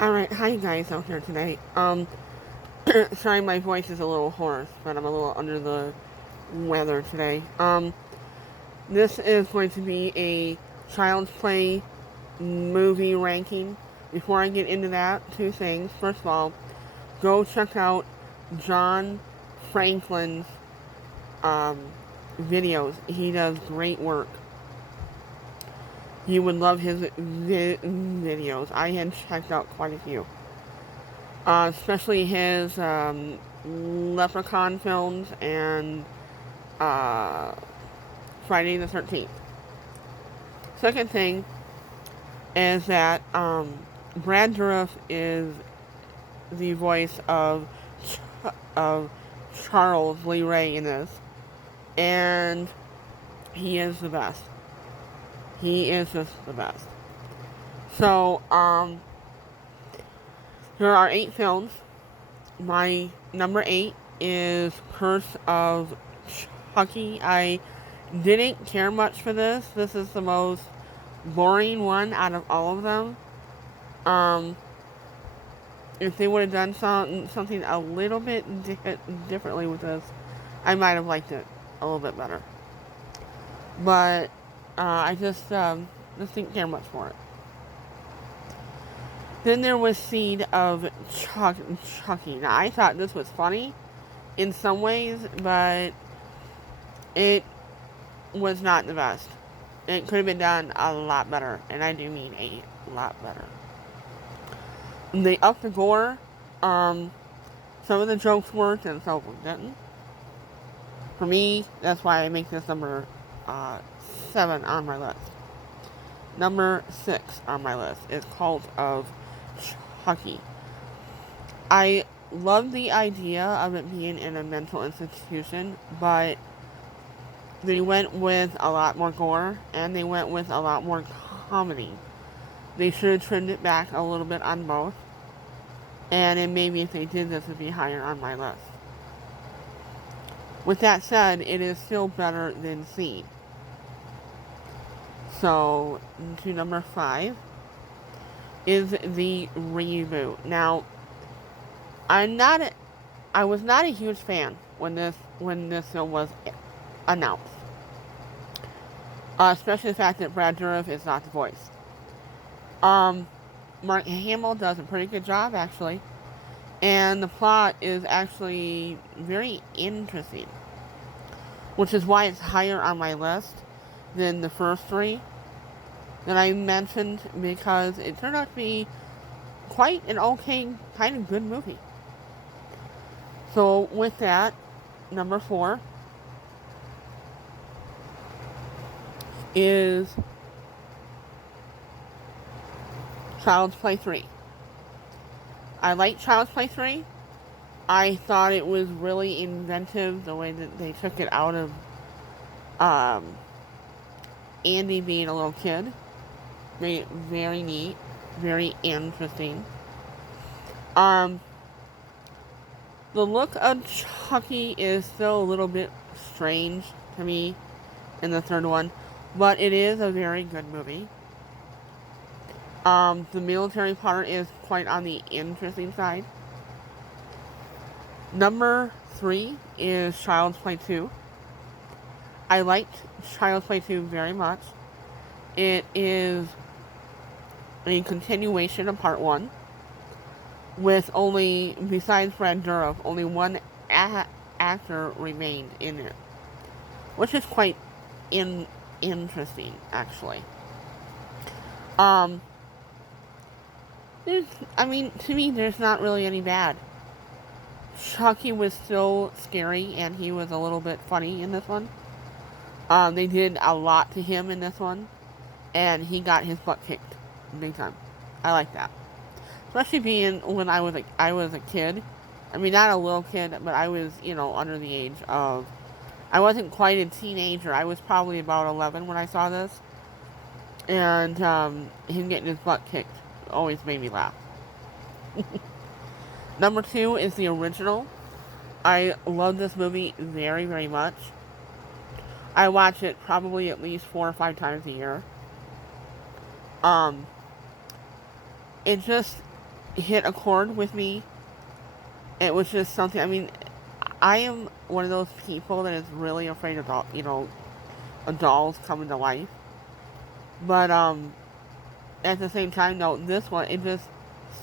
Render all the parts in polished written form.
Alright, hi guys out here today. Sorry my voice is a little hoarse, but I'm a little under the weather today. This is going to be a Child's Play movie ranking. Before I get into that, two things. First of all, go check out John Franklin's, um, videos. He does great work. You would love his videos. I had checked out quite a few. Especially his Leprechaun films and uh, Friday the 13th. Second thing is that Brad Dourif is the voice of Charles Lee Ray in this, and he is the best. He is just the best. So, there are 8 films. My number 8 is Curse of Chucky. I didn't care much for this. This is the most boring one out of all of them. Um, if they would have done something a little bit differently with this, I might have liked it a little bit better. But I just didn't care much for it. Then there was Seed of Chucky. Now I thought this was funny in some ways, but it was not the best. It could have been done a lot better, and I do mean a lot better. They upped the gore. Some of the jokes worked and some of them didn't. For me, that's why I make this number 7 on my list. Number 6 on my list is Cult of Chucky. I love the idea of it being in a mental institution, but they went with a lot more gore and they went with a lot more comedy. They should have trimmed it back a little bit on both. And then maybe if they did, this would be higher on my list. With that said, it is still better than Seed. So, to number 5 is the reboot. Now, I was not a huge fan when this film was announced. Especially the fact that Brad Dourif is not the voice. Mark Hamill does a pretty good job, actually. And the plot is actually very interesting. Which is why it's higher on my list than the first 3 that I mentioned, because it turned out to be quite an okay, kind of good movie. So with that, number 4 is Child's Play 3. I like Child's Play 3. I thought it was really inventive the way that they took it out of Andy being a little kid. Made it very neat, very interesting. The look of Chucky is still a little bit strange to me in the third one, but it is a very good movie. The military part is quite on the interesting side. Number 3 is Child's Play 2. I liked Child's Play 2 very much. It is a continuation of part 1, with only, besides Brad Dourif, only one actor remained in it, which is quite interesting, actually. To me, there's not really any bad. Chucky was still scary, and he was a little bit funny in this one. They did a lot to him in this one, and he got his butt kicked big time. I like that, especially being when I was a kid. I mean, not a little kid, but I was under the age of. I wasn't quite a teenager. I was probably about 11 when I saw this, and him getting his butt kicked always made me laugh. Number 2 is the original. I love this movie very, very much. I watch it probably at least 4 or 5 times a year. It just hit a chord with me. It was just something, I mean, I am one of those people that is really afraid of, dolls coming to life. But, at the same time, no, this one, it just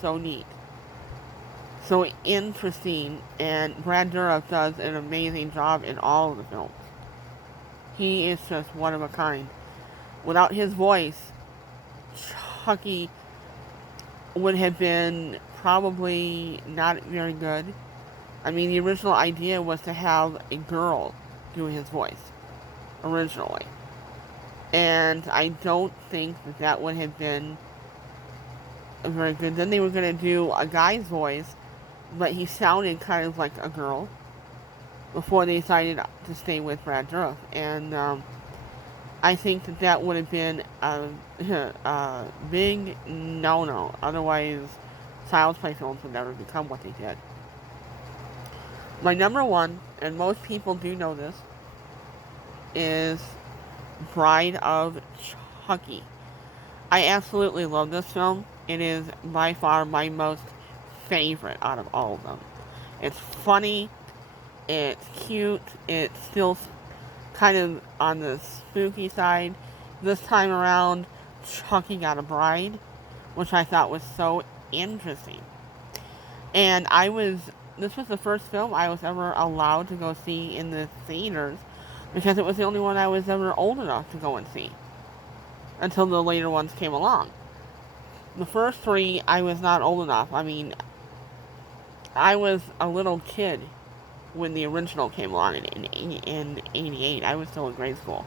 so neat. So interesting, and Brad Dourif does an amazing job in all of the films. He is just one of a kind. Without his voice, Chucky would have been probably not very good. I mean, the original idea was to have a girl do his voice, originally. And I don't think that that would have been very good. Then they were going to do a guy's voice, but he sounded kind of like a girl before they decided to stay with Brad Dourif. And I think that that would have been a big no-no. Otherwise, Child's Play films would never become what they did. My number one, and most people do know this, is Bride of Chucky. I absolutely love this film. It is by far my most favorite out of all of them. It's funny, it's cute, it's still kind of on the spooky side. This time around, Chucky got a bride, which I thought was so interesting. And this was the first film I was ever allowed to go see in the theaters because it was the only one I was ever old enough to go and see until the later ones came along. The first three, I was not old enough. I mean, I was a little kid when the original came along in 88. I was still in grade school.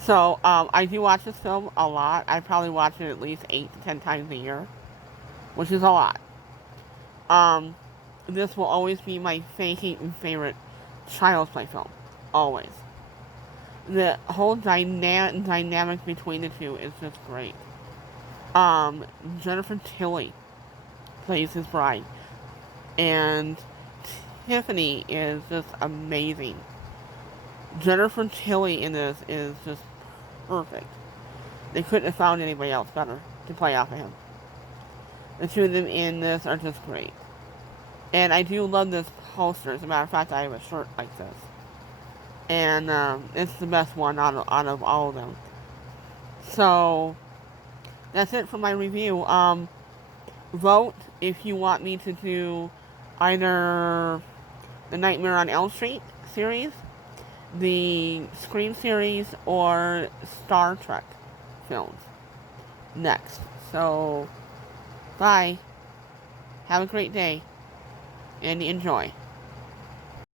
So, I do watch this film a lot. I probably watch it at least 8 to 10 times a year, which is a lot. This will always be my favorite Child's Play film. Always. The whole dynamic between the two is just great. Jennifer Tilly plays his bride. And Tiffany is just amazing. Jennifer Tilly in this is just perfect. They couldn't have found anybody else better to play off of him. The two of them in this are just great. And I do love this poster. As a matter of fact, I have a shirt like this. And it's the best one out of all of them. So, that's it for my review. Vote if you want me to do either the Nightmare on Elm Street series, the Scream series, or Star Trek films next. So, bye. Have a great day. And enjoy.